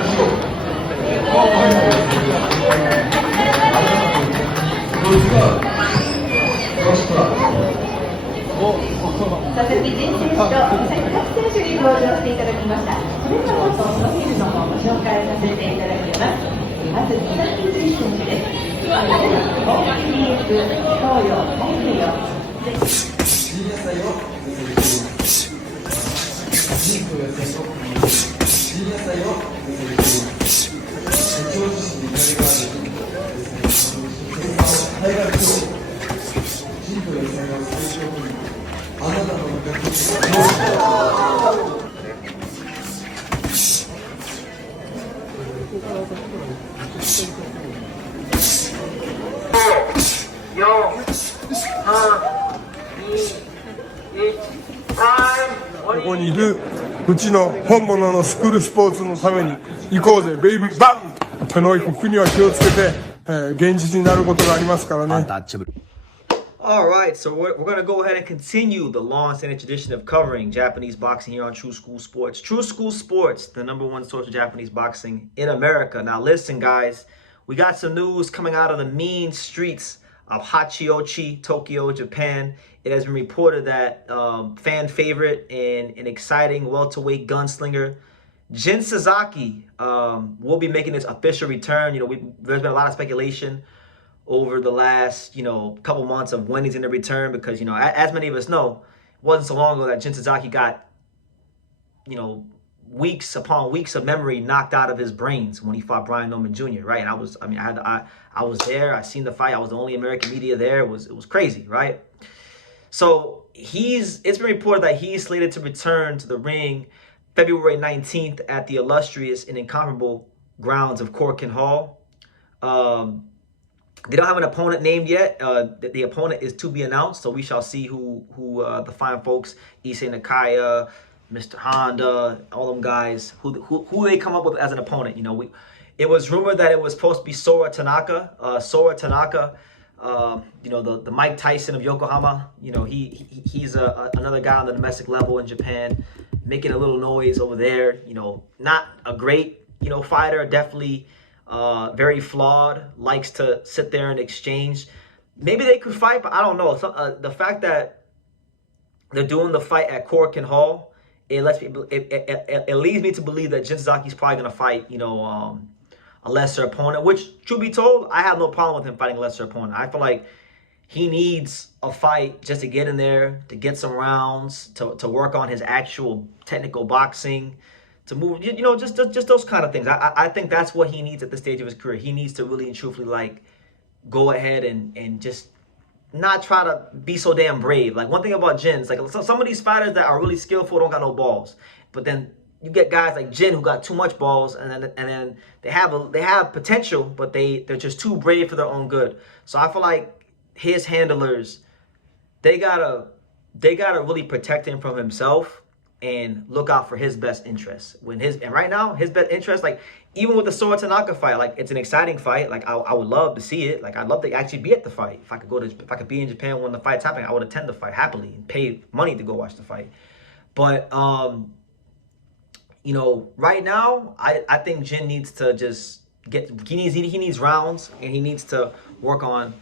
木仁選手と佐々木選手に登場していただきました。それではそのフィルの方をご紹介させていただきます。まず佐々木仁選手です。OPF 東洋太平洋。ここにいるうちの本物のスクールスポーツのために行こうぜベイビーバン国は気をつけて、現実になることがありますからね。Alright, so we're going to go ahead and continue the long-standing tradition of covering Japanese boxing here on True School Sports. True School Sports, the #1 source of Japanese boxing in America. Now listen, guys, we got some news coming out of the mean streets of Hachiochi, Tokyo, Japan. It has been reported that fan favorite and an exciting welterweight gunslinger Jin Sasaki will be making his official return. There's been a lot of speculation over the last, couple months of when he's going to return because, as many of us know, it wasn't so long ago that Jin Sasaki got, weeks upon weeks of memory knocked out of his brains when he fought Brian Norman Jr., right? And I was there. I seen the fight. I was the only American media there. It was crazy, right? So it's been reported that he's slated to return to the ring February 19th at the illustrious and incomparable grounds of Corkin Hall. They don't have an opponent named yet. The opponent is to be announced, so we shall see who the fine folks, Issei Nakaya, Mr. Honda, all them guys, who they come up with as an opponent. It was rumored that it was supposed to be Sora Tanaka. The Mike Tyson of Yokohama. He's another guy on the domestic level in Japan, making a little noise over there. Not a great fighter, definitely very flawed. Likes to sit there and exchange. Maybe they could fight, but I don't know. The fact that they're doing the fight at Corkin Hall, it leads me to believe that Jin Sasaki's probably gonna fight a lesser opponent, which, truth be told, I have no problem with him fighting a lesser opponent. I feel like he needs a fight just to get in there, to get some rounds, to work on his actual technical boxing, to move, just those kind of things. I think that's what he needs at this stage of his career. He needs to really and truthfully, go ahead and just not try to be so damn brave. One thing about Jin, some of these fighters that are really skillful don't got no balls. But then you get guys like Jin who got too much balls, and then they have potential, but they're just too brave for their own good. So I feel like his handlers, they gotta really protect him from himself and look out for his best interests. And right now, his best interest, even with the Sora Tanaka fight, it's an exciting fight. I would love to see it. I'd love to actually be at the fight. If I could be in Japan when the fight's happening, I would attend the fight happily and pay money to go watch the fight. But right now, I think Jin needs to just he needs rounds, and he needs to work on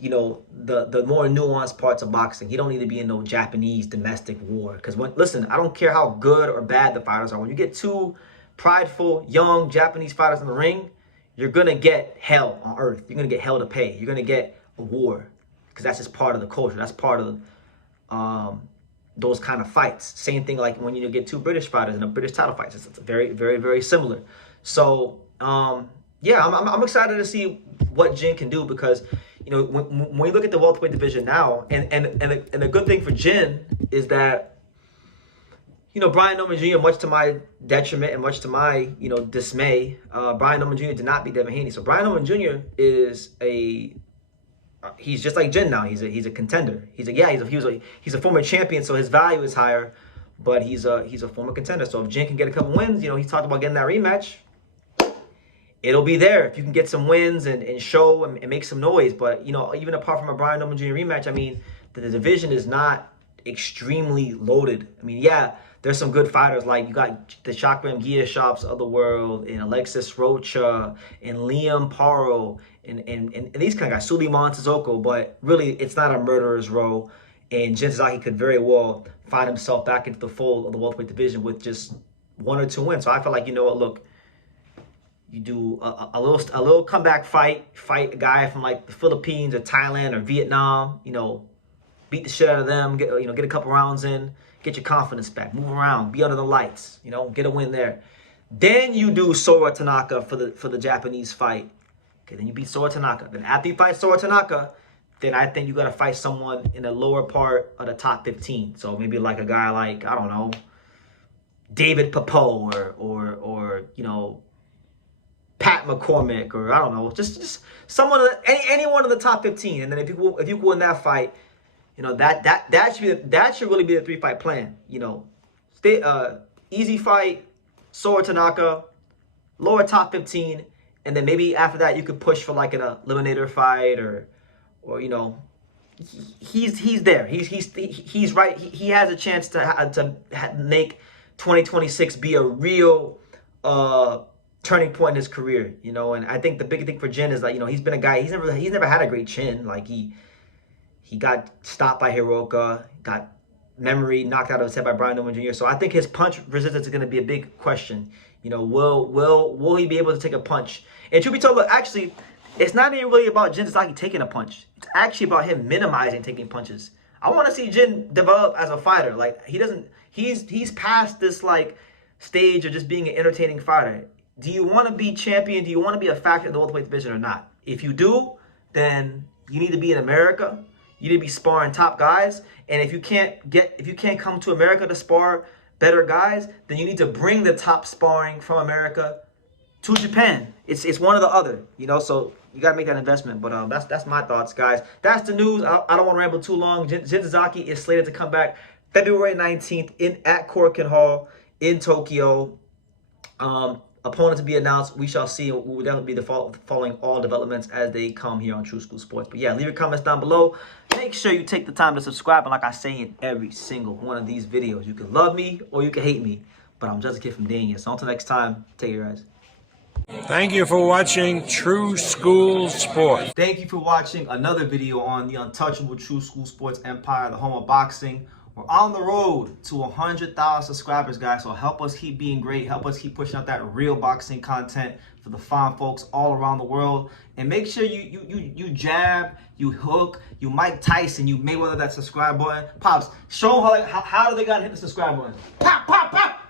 the more nuanced parts of boxing. He don't need to be in no Japanese domestic war. Because listen, I don't care how good or bad the fighters are. When you get two prideful, young Japanese fighters in the ring, you're going to get hell on earth. You're going to get hell to pay. You're going to get a war. Because that's just part of the culture. That's part of those kind of fights. Same thing like when you get two British fighters in a British title fight. It's very, very, very similar. So, yeah, I'm excited to see what Jin can do because, when you look at the welterweight division now, and the good thing for Jin is that, Brian Norman Jr., much to my detriment and much to my, dismay, Brian Norman Jr. did not beat Devin Haney. So Brian Norman Jr. is he's just like Jin now. He's a contender. He's a former champion, so his value is higher, but he's a former contender. So if Jin can get a couple wins, he talked about getting that rematch. It'll be there if you can get some wins and show and make some noise. But even apart from a Brian Norman Jr. rematch, the division is not extremely loaded. Yeah, there's some good fighters, like you got the Chakram Giashops of the world, and Alexis Rocha, and Liam Paro, and these kind of guys, Suleiman Tazoko, but really it's not a murderer's row. And Jin Sasaki could very well find himself back into the fold of the welterweight division with just 1 or 2 wins. So I feel like, you know what, look, you do a little comeback fight a guy from like the Philippines or Thailand or Vietnam, you know, beat the shit out of them, get a couple rounds in, get your confidence back, move around, be under the lights, you know, get a win there. Then you do Sora Tanaka for the Japanese fight. Okay, then you beat Sora Tanaka. Then after you fight Sora Tanaka, then I think you got to fight someone in the lower part of the top 15. So maybe like a guy like, I don't know, David Papo or you know, Pat McCormick, or I don't know, just someone of any one of the top 15. And then if you win that fight, you know, that should really be the 3-fight plan. You know, easy fight, Sora Tanaka, lower top 15, and then maybe after that you could push for like an eliminator fight or you know, he's there. He's right. He has a chance to make 2026 be a real turning point in his career. You know, and I think the big thing for Jin is that, you know, he's been a guy. He's never had a great chin. Like he got stopped by Hiroka, got memory knocked out of his head by Brian Newman Jr. So I think his punch resistance is going to be a big question. You know, will he be able to take a punch? And truth be told, look, actually, it's not even really about Jin Sasaki taking a punch. It's actually about him minimizing taking punches. I want to see Jin develop as a fighter. Like he's past this like stage of just being an entertaining fighter. Do you want to be champion? Do you want to be a factor in the welterweight division or not? If you do, then you need to be in America. You need to be sparring top guys. And if you can't come to America to spar better guys, then you need to bring the top sparring from America to Japan. It's one or the other, you know. So you gotta make that investment. But that's my thoughts, guys. That's the news. I don't want to ramble too long. Jin Sasaki is slated to come back February 19th at Korakuen Hall in Tokyo. Opponent to be announced. We shall see. We will definitely be following all developments as they come here on True School Sports. But yeah, leave your comments down below. Make sure you take the time to subscribe. And like I say in every single one of these videos, you can love me or you can hate me. But I'm just a kid from Dania. So until next time, take care, guys. Thank you for watching True School Sports. Thank you for watching another video on the untouchable True School Sports empire, the home of boxing. We're on the road to 100,000 subscribers, guys. So help us keep being great. Help us keep pushing out that real boxing content for the fine folks all around the world. And make sure you jab, you hook, you Mike Tyson, you Mayweather that subscribe button. Pops, show them how do they gotta hit the subscribe button. Pop, pop, pop.